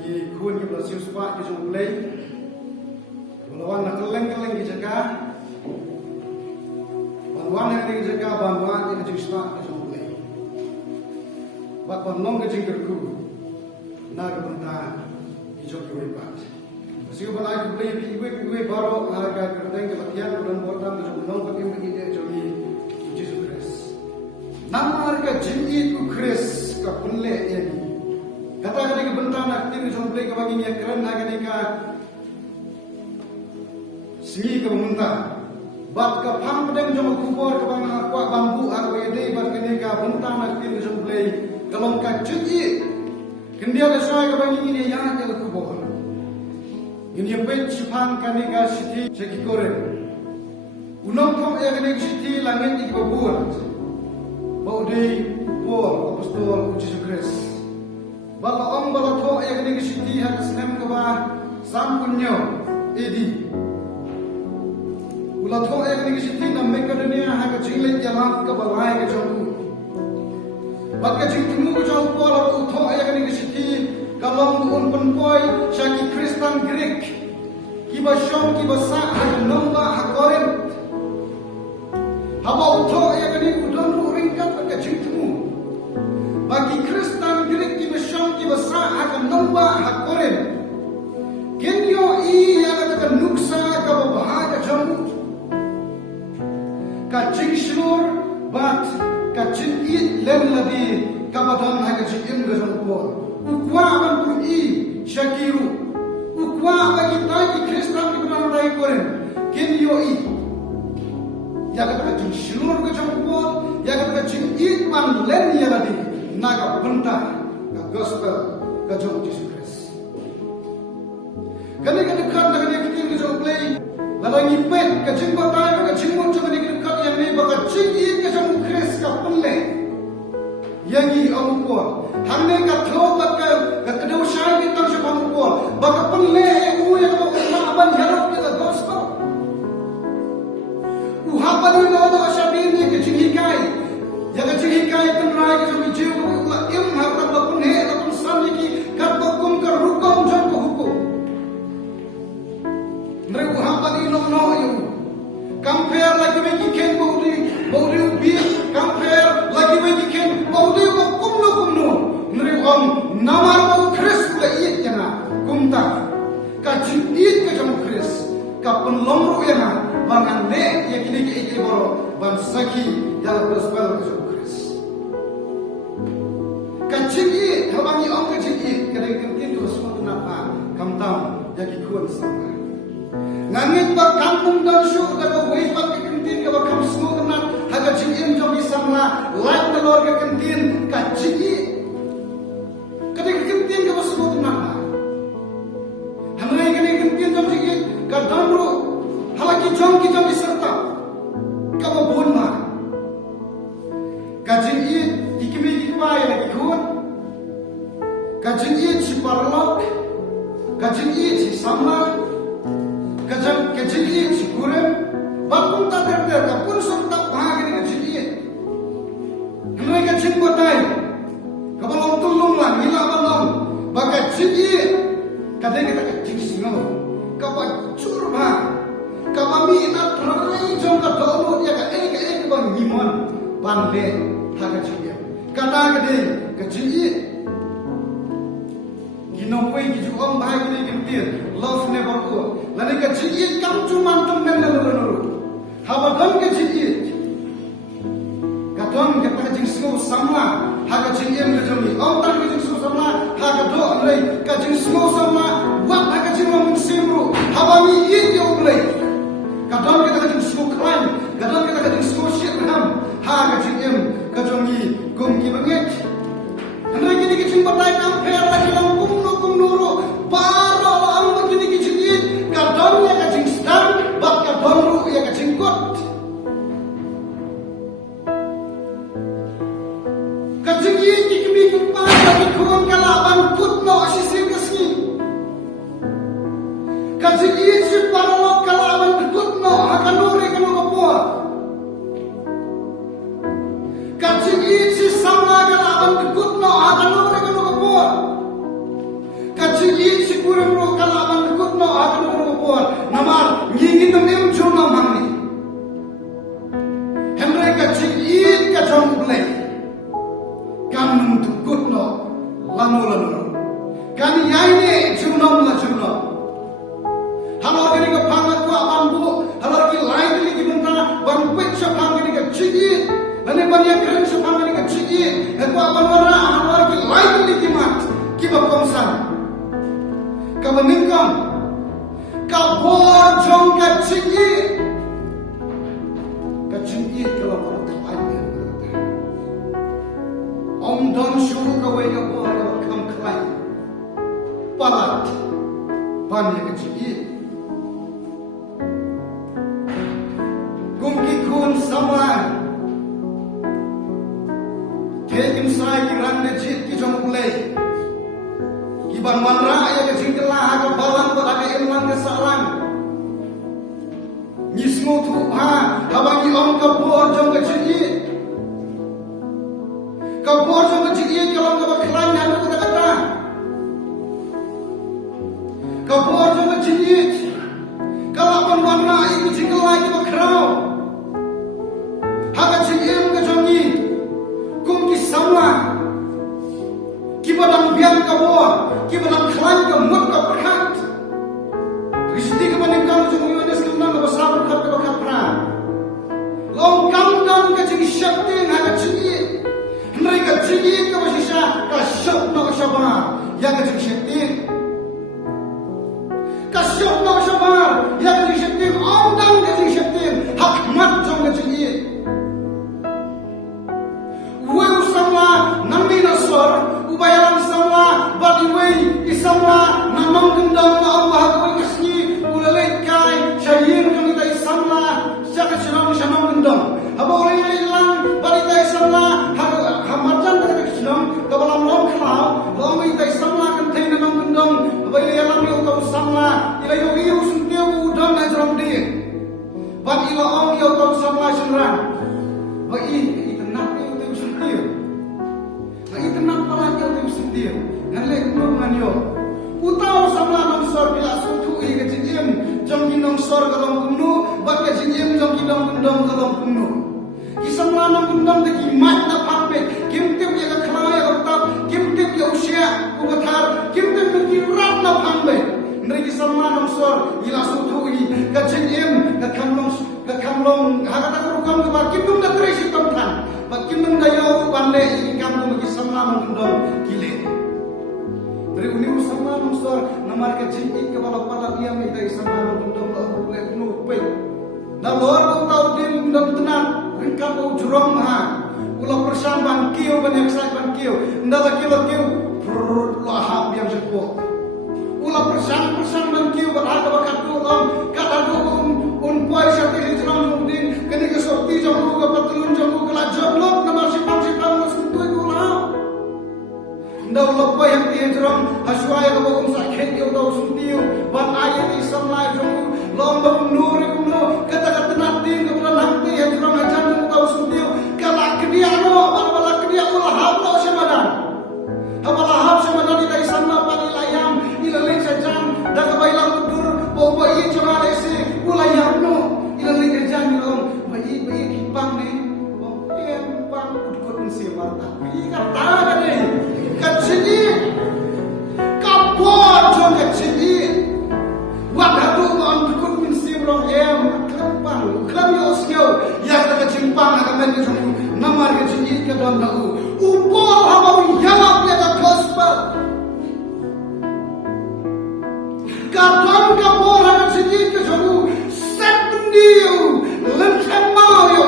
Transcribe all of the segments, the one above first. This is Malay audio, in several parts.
ki kun ki bersiu spa ki jong play lawan nak keleng ki jaga bantuan yang ki jaga bantuan ki jong spa ki jong play bat banong ki jong kerku na ka banta ki jong ki wepat bersiu balai ki play ki we baro aga kerteng ki latihan dan botam ki jong nong ki ki jong Jesus Christ namar ka jindi ku Christ ka punle yani kata kata benta nak tin jong play ka bagi yang keren nak ka singi ka munta bat ka phang pedeng jong kubor ka bang akwa bambu aku ide bat ka benta nak tin jong play kalong ka jindi kendia ka sai ka bagi ni yang ka kubor ini pet chipang ka ni ka siti cheki koren unong thong e ka ni siti langit ik babur baudi Paul apostol Jesus Christ bala om bala tho ek ni siti ha snem ka ba sam punyo edi ula tho ek ni siti na me ka dunia ha ka jingle jalan ka balai ka jong bak ka jing tumu ka jong Paul aba tho ek ni siti ka long un pun poi shaki Kristan Greek ki ba shom ki ba sa ha nomba ha koren haba tho ek ni udon ring ka ka jing tumu bagi Kristan Greek ki besyong ki basa akan nomba hakoren genyo i akan nuksa ka babahaga jamu ka jingshur bat ka jingit len labi ka badan haga jingim ga jampo ukwa man pu i shakiru ukwa bagi tai Kristan ki badan dai koren genyo i ya ka jingshur ga jampo ya ka jingit man len ya labi naga benta ka gospel ka jong Jesus Christ kani ka dekat na kani kitin ka jong play lalangi pet ka jing batai ka jing mon jong kani ka dekat yang ni baka jing i ka jong Christ ka pelle yang i ampo hanne ka tho ka kedo shai ki tang sa ampo baka pelle u yang ma aban harap ka gospel u hapan no no sabi ni ka jing hikai yang ka jing hikai tan rai ka jong jiu im harta bakun he bakun sami ki kat bakum ka rukom jong ko hukum nreu hapani no no yu compare lagi me ki ken bodi bi compare lagi me ki ken bodi ko kum no nreu om namar ko Christ la yet yana kumta ka jidit ka jong Christ ka penlomru yana bangan le yakini ki ike boro ban saki ya gospel ka jong kacigi habangi om kacigi kadang kentin tu semua tu napa kamtam jadi kuat sama ngangit ba kampung dan syu kada wei pa kentin ka ba kam semua kena haga jingin jomi samla lain telur ka kentin kacigi kadang kentin ka ba semua tu napa hamrai kadang kentin jomi jigi ka damru halaki jom ki jomi serta ka ba bonma kacigi ikimi ikmai lagi kuat kajing i ci parlok kajing i ci samal kajing i ci kurem bakun ta der ka pun sun ta bhag ni kajing i hamai kajing batai ka balong tulung la mila balong ba kajing i kadang kita kajing singo ka ba curba ka ba mi na trai jong ka dono ya ka ba ngimon panle ha kajing i kata kadang kajing i Kinopoi ki ju om bahai ni kentir love never go lani ka jigit kam chu man tum men lalu haba dom ke jigit ka dom ke ta jing sno samla ha ka jing em ke jomi om ta ke jing sno samla ha ka do amlai ka jing sno samla wa ha ka jing om simru haba mi yit yo blai ka dom ke ta jing sno kran ka dom ke ta jing sno shit ham ha ka jing em ka jomi kum ki banget andai kini ki jing batai kam fair lagi lam kum nuru paro ang begini kicingit kadang ya kacing stan bak kadang ru ya kacing kot kacing ini kimi kumpa lagi kurang kalaban put no asisi kurang ro kala aban kut no akan ro por namar ngingin no em chunga mangni Henry ka chit ka jong ble kan num kut no lanu kan yaine chunom la chunom halor gani ka phangat ko aban bu halor ki light li ki bunta ban pet sa phangani ka chigi lane banya kren sa phangani ka chigi ko aban wara halor ki light li ki mat ki ba komsan ka baningkam ka bor jong ka chigi ka la ko ta anya om don shu ka we ka bor ka kam khlai palat banya ka chigi Gumki kun sama Tegim sai ki rande jit ki jong ulay Iban manra ya ke jingkelah ka balang ko aga ilman ke sarang Nisngu tu ha habangi om ka bor jong ke jit Ka bor jong ke jit kalau ka baklan nyanu ko kata Ka bor jong ke jit Kalau pun manra iku jingkelah ki bakrao Haga chingim ka jongi kum ki samla ki badang biang ka bo ki badang khlan ka mut ka prakhat risti ka banim ka jongi wenes ki na ba sabur khat ka khat pra long kam ka jingi shakti haga chingi hnai ka chingi ka basisha ka shak na ka shaba ya ka jingi shakti ka shak na ka shaba ya ka jingi shakti om dang ka jingi shakti hak mat jong ka jingi Weu samla namni nasor ubayaran samla badi wei isamla namang kendang na Allah ko kasni ulale kai shayin kami ta isamla saka shanam shanam kendang aba ulai lang badi ta isamla hamarjan ta kisnam kabalam long khaw long ta isamla kan thai namang kendang aba ilai lang yo ta samla ilai yo yu suntiu udam na jrom di badi la ong yo ta samla shanran bagi Tenang pala kau tu sendiri. Ngalek nungan yo. Utau samla nong sor bila sutu i ke jinjem jong nong sor kalong kunu, bak ke jinjem jong nong kendong kalong kunu. Kisam la nong kendong de ki mat na pampe, kim tip ya khlai ya tap, kim tip ya usia ku bathar, kim tip ki rat na pampe. Ndri kisam la nong sor ila sutu i ke jinjem ke kamlong hakata ku kam ke bar kim tum na tresi tamthan. Bakin mendayo pandai ini kamu bagi sama mengundang gile. Dari uniu sama nusor namar ke jinti ke bala pada dia minta sama mengundang lalu boleh nupe. Nah luar kau tahu dia mengundang tenang. Ringkap kau jurong ha. Ulah persamban kiu banyak saban kiu. Ndala kiu perut lahap yang sepuh. Ulah persamban kiu berharga bakat tulang. Kata un puai syati hijrah mudin. Kini kesopi jamu ke patulun jamu ke lajam lok nama sipang musuh itu lah. Nda ulah puai yang hijrah haswaya ke bagun sakit yo tau suntiu. Ban ayat isam lai jamu lomba nuri kuno kata-kata nanti ke bulan nanti hijrah macam jamu tau suntiu. Kalau kedia no bala kedia ulah hablo semadan. Habala hab semadan ita isam na pani layam ilalin sajang dah kabailang kudur bawa iya cuma lesi ulah yang no ilalin sajang ilong bayi kipang ni pang ukut mensi marta bayi kata kan ni kecini kapor jong kecini wadadu on ukut mensi rong klepang klem yo skill ya kata kecimpang akan men jong namar kecini ke don dau upor habau yalap ya ka gospel Kadang kapor akan sini ke jauh set pendiu lencemau yo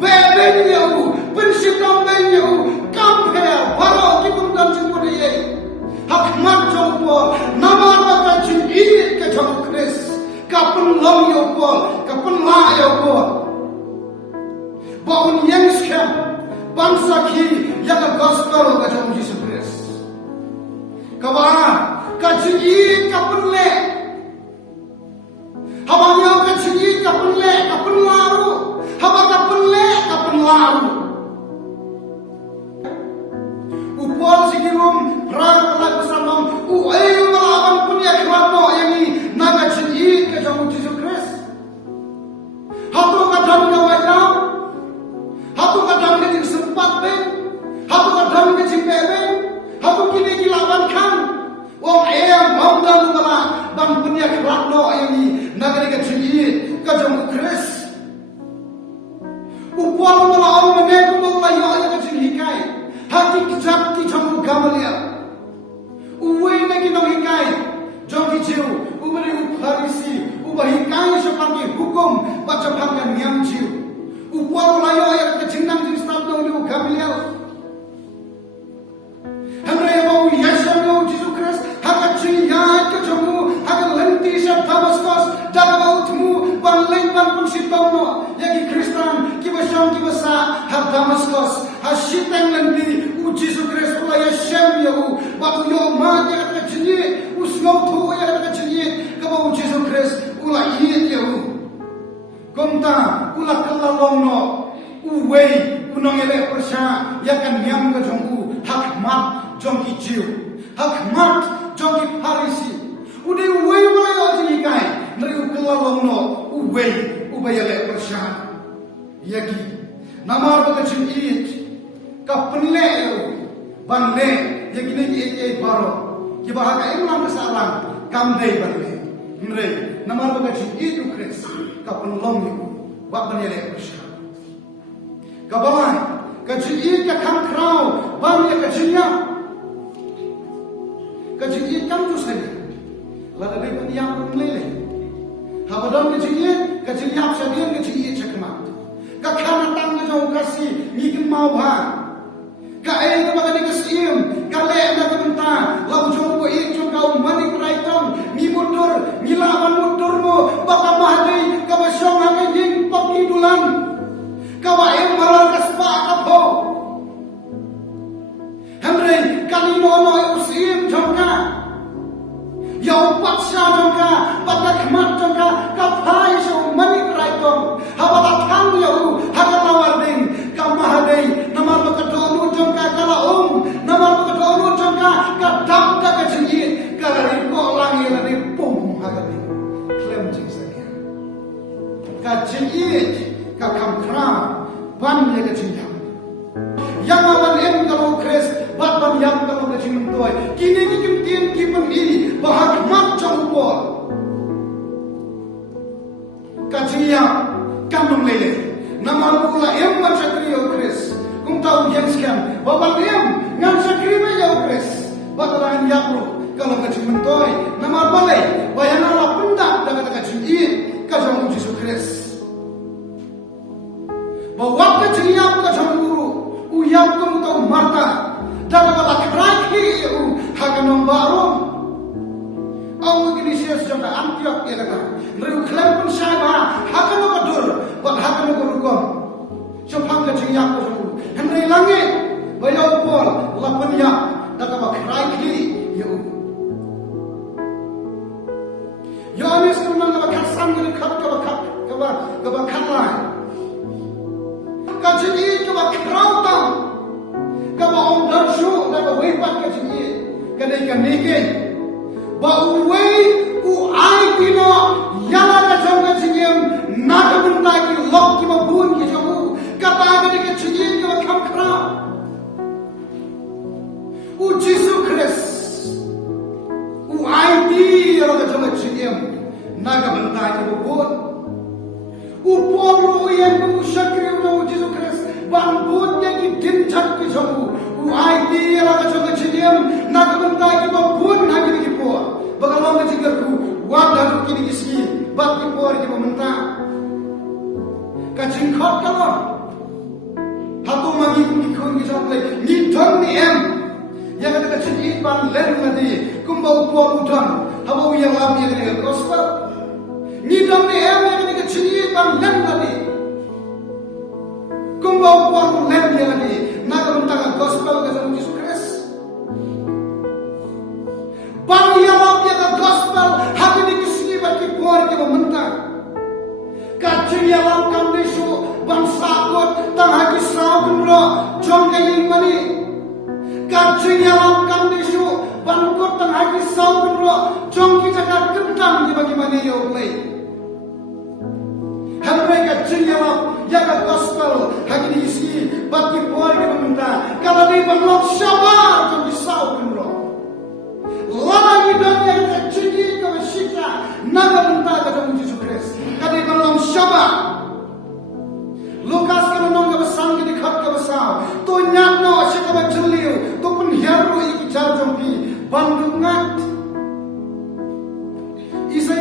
beben yo pensitam ben yo kampel baro kipun dan simpun ye hakmat jompo nama baca cinta ke jauh Kris kapen long yo po kapen la yo po baun yang skam bangsa ki yang gospel ke jauh Yesus Kris kawan kaji kapenle habangnya kaji kapenle kapenlaru habang kapenle kapenlaru upol sigirum pra pala besamong uayu malaban punya ban punya kerak no ini nagari kecil kajong Chris. Upwal malau menek malau ya kecil hikai. Hati kejap ki jong gamalia. Uwe nagi no hikai. Jong kecil uberi uparisi ubahikai seperti hukum baca pangan niam ciu. Upwal malau ya kecil nang jenis tablo ni gamalia. Henry mau Yesus mau Jesus Christ hakat cinya ke jemu hakat lenti sa Damascus daga utmu ban lengban pun sitawno yagi Kristen kibasang kibasa ha Damascus ha sitang lenti u Jesus Christ ula Yeshem yau batu yo ma ya ka cinye usngau thu ya ka cinye ka mau Jesus Christ ula yet yau komta ula kalalongno uwei unong ele persya yakan nyam ka jongku hakmat jongki jiu hakmat jongki parisi ude uwei wala yo kai nri ukelalongno uwei ubayale persya yaki namar bagachim it ka penle yo banle yaki ne ye baro ki bahaga imam salam kamdei banle nri namar bagachim it ukres ka penlong yo wa banele persya kabalan kajin ka kham krau ban ya kajinya kajin kam tu sari la dai ban yang lele habadam kajin yap sadian kajin chakma ka khana tang na jo kasi ni kin mau ba ka ai ka bagani kasim ka le na ka benta lau jo ko ik jo ka mani kurai tong ni motor ni lawan motor mo baka mahadai ka basong ha yin paki dulan kawa em malar kaspa kapo Henry kanino no usim jongka yau paksha jongka patak mat jongka kapai so mani raitong habala thang yau hagala warding kamahadei namar makadonu jongka kala namar makadonu jongka kadam ka kajingi kala ko langi lani pum hagadi klem jingsania kajingi kakam kram ban ye kecil yang awan em kalau kres bat ban yang kalau kecil mentoy kini kimtin kipen ini bahag mat jangpo kecil kamu lele nama pula em macam kriyo kres kum tahu yang sekian bapak em ngam sakribe ya kres bakalan yakro kalau kecil mentoy nama balai bayana la pundak daga kecil ini kajang Jesus Kres bawa keciliap ke jamburu uyap ke mutau marta dalam balak rakyat hagan nombarum awu Ignatius jangka Antioch ya kata meriu klaim pun syaba hagan nomadur bak hagan nomarukom sepang keciliap ke jamburu Henry langit bayau pol lapanya dalam balak rakyat Yohanes kumang kabak sam gini kabak kanlai kajini kabak krautam kabak om danshu kabak wepat kajini kadai kanike ba uwei u ai tino yala kajam kajini naga benda ki lok ki mabun ki jamu kata kadai kajini kabak kam krau u Jesus Christ u ai ti yala kajam kajini naga benda ki mabun uporo yang mengusyakri untuk Jesus Christ bangkutnya ki dinjak ki jamu uaiti ala ka jaga chiniam nak bentai ki babun hagi ki po bagalau ka jigarku wadah ki ni ski bak ki por ki menta ka jingkhot kalo hatu magi ki khon ki jamu ni thon ni em ya ka chini ban len ngadi kumba upor udon habu yang lam ni ni gospel ni dam ni em ni ka chini ban len ngadi kumba upor len ni ngadi nak bentang gospel ka jamu Jesus Christ ban ya lam ya gospel hati ni kisni ba ki por ki mentang ka chini lam kam ni su ban sakot tang hagi saw kunro jong ka yin mani kacing yang kam disu bangkot tang hagi saw kunro jong ki jaka kentang di bagaimana ya ulai hamre kacing yang jaga gospel hagi diisi bagi puar ki meminta kalau di banglok syabar jong ki saw kunro lagi dan yang kacing ka sita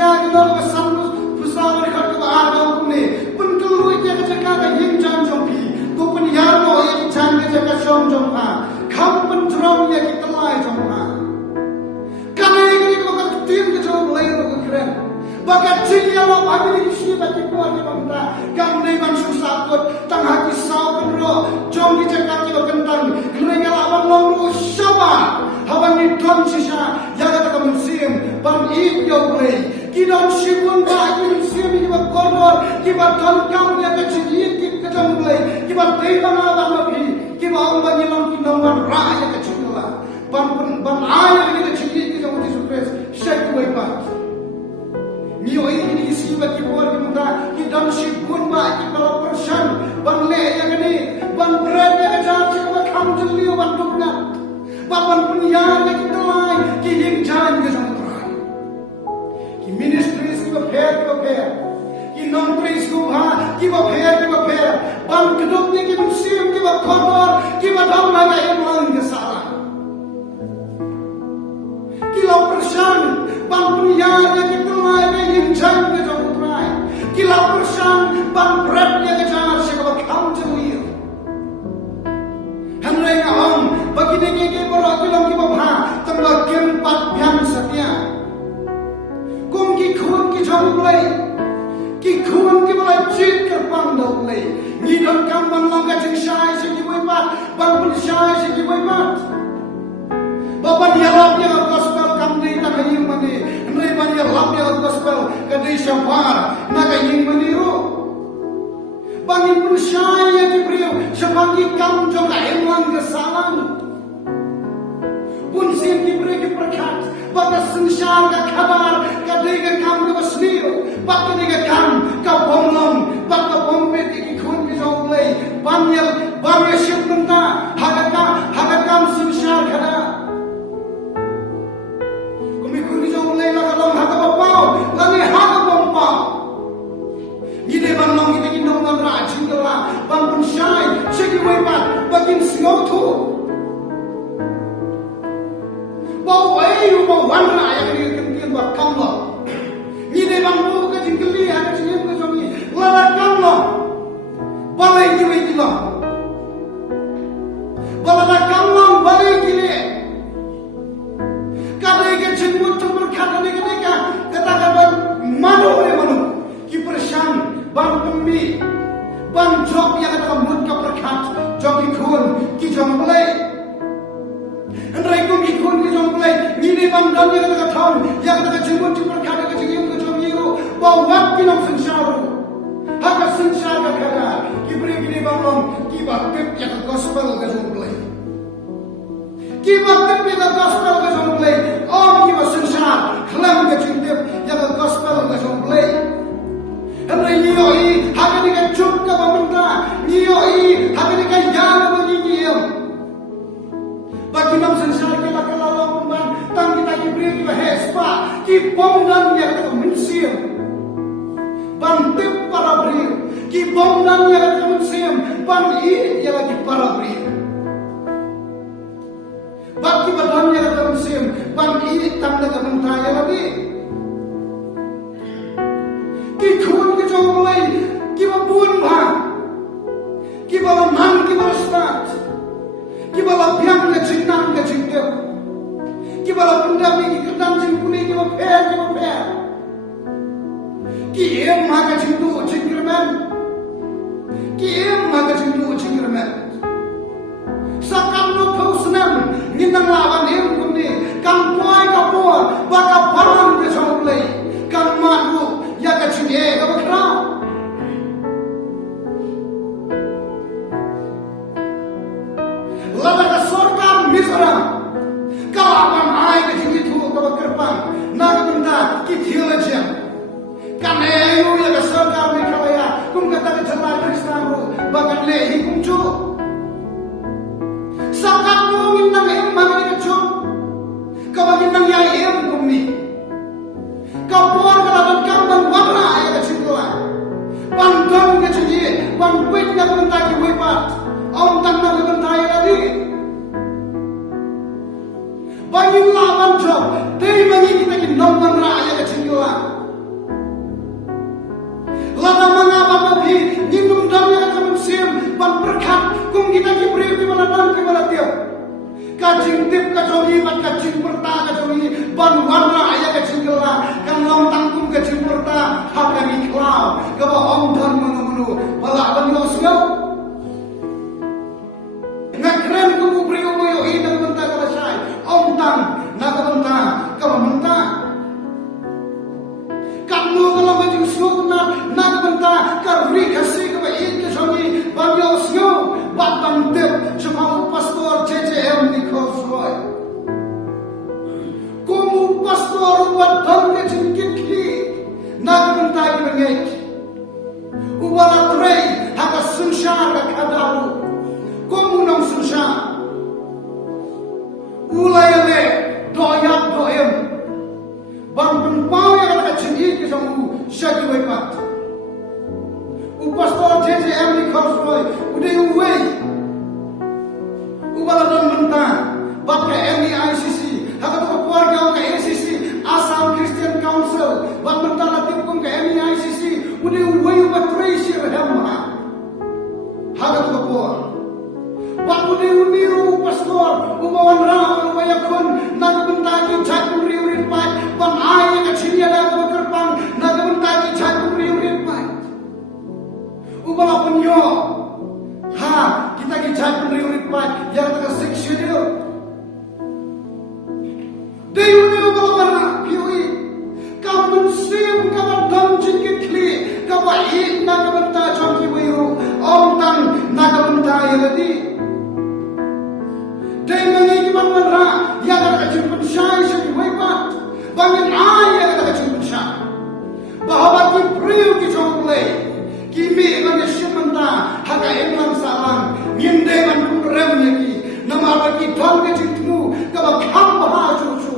siya kita ke samrus pusar dekat ke arah kumne pun kelui dia ke jaga ke him jam jompi tu pun yarno ya ki jam ke jaga shom jompa kham pun jrom ya ki telai jompa kane ini ko ka tin ke jom lai ro ko kren bagat cilia lo abi ni shi ba ki ko ni bangta kam nei ban su sakot tang haki sau kan ro jom ki jaga ki lo kentang krenga lawan long ro shaba haban ni don sisa jaga ta kam sim ban ip yo play ki don shibun ba ki sim ni ba koror ki ba don kam ya ka chi ki ka jom play ki ba dei ba na ba ma bi ki ba ong ba ni long ki nom ba ra ya ka chi la ban aya ni ka chi ki jom ti surprise shake way ba ni oi ni si ba ki por ki munda ki don shibun ba ki ba person ban le ya ka ni ban bread ya ka ja chi ba kham juli ban dum na Bapan punya lagi tulai, kirim jangan ke sama turai. Ki ministries ki bapher, ki non-praise ko ha, ki bapher. Ban kedok ni ki musim ki bakhor, ki badam lagi imlang ke salah. Ki lau persan, ban punya lagi tulai, kirim jangan ke sama turai. Ki lau persan, ban berat lagi jangan sekaba kham jeliu. Henry ngahong bagi negi ke borak kilang ki babha tamba kempat biang satya kum ki khun ki chong play ki khun ki bola chit kerpang do play ni don kam bang long ka ching shai se ki boy pat bang pun shai se ki boy pat bapa dia lap dia gospel kam ni ta ka ying mani Henry ban dia lap dia gospel ka dei shapar na ka ying mani ro bangin pun syaya ki priyo syabagi kam joka emlang ke salang pun sim ki priyo ki perkat baga sensyar ka kabar ka dega kam ke basniyo baga dega kam ka bomlong baga bombe ki khun ki jonglei banyal ship menta haga kam sensyar khada kumi khun jonglei la kalong haga bapau lani haga bompau Gide bang long gide kin dong ra jingla bang pun shai sheki way pat bagin singo thu bo way ru bo wan ra ya ni kin kin ba kam lo gide bang bu ka jingli ha ka jingim ka jomi la kam lo balai ki way ki lo bala kam lo balai ki le ka dei ke jingmut tu ber kha ni ka kata ka manu ki persan ban pembi ban job yang ada mut ka perkat job ki khun ki jong play andrai ko ki khun ki jong play ni ne ban dan yang ada thon yang ada jimut ki perkat ka jing ki jong yero ba wat ki long sansaru haka sansar ka khada ki bre ki ne ban long ki ba pep yang gospel ka jong play ki ba pep yang gospel ka jong play om ki ba sansar khlam ka jing pep yang gospel ka jong play Henry nioi hagani ka chuk ka bamanta nioi hagani ka yang bagi niam bagi nam sansar ke la kala la ban tang kita ki bri ki hespa ki pomdan ya ka minsiam ban tip para bri ki pomdan ya ka minsiam ban I ya ki para bri bagi badan ya ka minsiam ban I tam da ka manta ya lagi ki khun ki jong lai ki ba bun bha ki ba man ki ba start ki ba byang ka chinang ka chingde ki ba punda mi ki kadang jing puni ki ba phe ki em ma ka chindu chingirman ki em ma ka chindu chingirman sakam no phosnam ninang lawan em kumni kam poi ka po ba ka param ke jong lai kam ma ru ya ka chine ka bakra laba ka sarkar mizoram ka apan ai ka chini thu ka bakrpan na ka bunda ki theology ka ne yu ya ka sarkar me khalaya kum ka ta chala kristan ru bagan le hi kum chu sakat no min nang em ma ka chu ka bagin nang ya em kum ni ka por ka la kam ban wara ya ka chingla ban dong ka chini ban pit na bunda ki wi pat om tang na bunda ya di bangin lawan job dei mangi kita ki nom ban ra ya ka chingla karri kasih ke baik ke sini bagi osyo bak bantep cuma pastor JJM Nicole Roy kumu pastor buat bangke jingkit ki nak minta bengek ubala trei haka sunshar ka kadaru kumu nam sunshar ulayale doyak doem bang penpau yang ada cingit ke samu syaki wepat pastor JJM Nicole Roy udah uwe ubala dan mentah bat ke MEICC haka to keluarga ke ACC Assam Christian Council bat mentah latip ke MEICC udah uwe bat treasure hamma haka to keluarga bat udah uniru pastor umawan rawan umayakun nagbentah ki chakun riurin pai bang ay ka chinya da ko terpang nagbentah ki chakun riurin pai ubala punyo ha kita ki chakun riurin pai yang ta seksual deyu ne ubala warna piwi kamun sim kaman dam jikit kli kawa hit nagbentah chonki wiru om tang nagbentah yadi dengan iman merah yang ada kecumpan syai sebagai wepat bangin ayah yang ada kecumpan syai bahwa kipriu kicoklay kimi bagi syumanta haka imam salam ngindeman kumremnya ki nama bagi dal kecintmu kaba khamba hajuju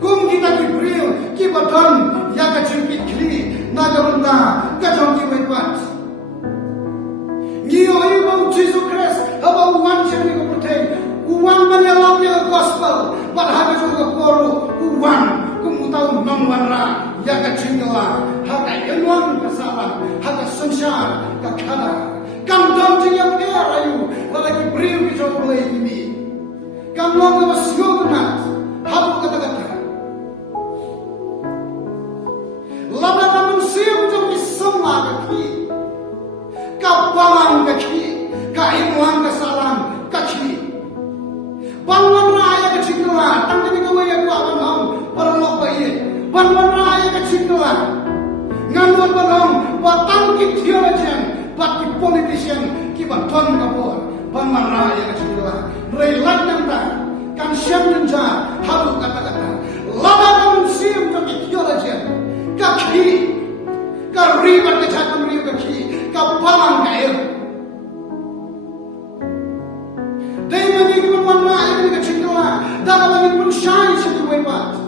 kum kita kipriu kibatan yang kecumpi kli nagamanda kacongki wepat Ngiyo ibang Jesus Christ about one sharing of protein uwan menyelam yang gospel padahal juga poro uwan kumutaw nangwara yang kecingla haka inuang kesalahan haka sensar kakada kandang jingap kaya rayu lalaki beriu bijak mulai ini kamlang nama syukunat hapu kata-kata lada namun siap jauh semua kaki kapalang kaki, kaimuan kesalam kaki. Bangun raya kecingla, tangga di kawai aku akan ham perlok bayi. Bangun raya kecingla, nganuan bangun batang theologian, bagi politician kibat tuan kapur. Bangun raya kecingla, relat nanda, kan siap nenja halu kata-kata. Lada kamu siap bagi theologian kaki, karibat kecakam riu kaki. Kapalang kail. Dai magi ki warna ini kecingla, dalam angin pun syai satu wepat.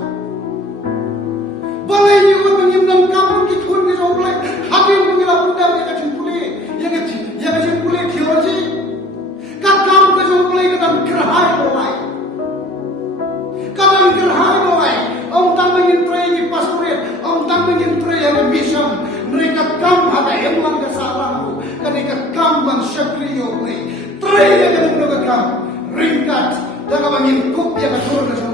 Balai ni ko mengimdam kampung ki thun ki joblai, hakim mengila pundam ya kecimpule, ya kecimpule theology. Kakam ke joblai kadang gerhai dolai. Kadang gerhai dolai. Om tang mengin tray ki pastorat, om tang mengin tray yang mission. Mereka kam ada emang kesalahan, mereka kam bang syakriyo ni, tray yang kena kam ringkat, jangan bangin kup yang keturun.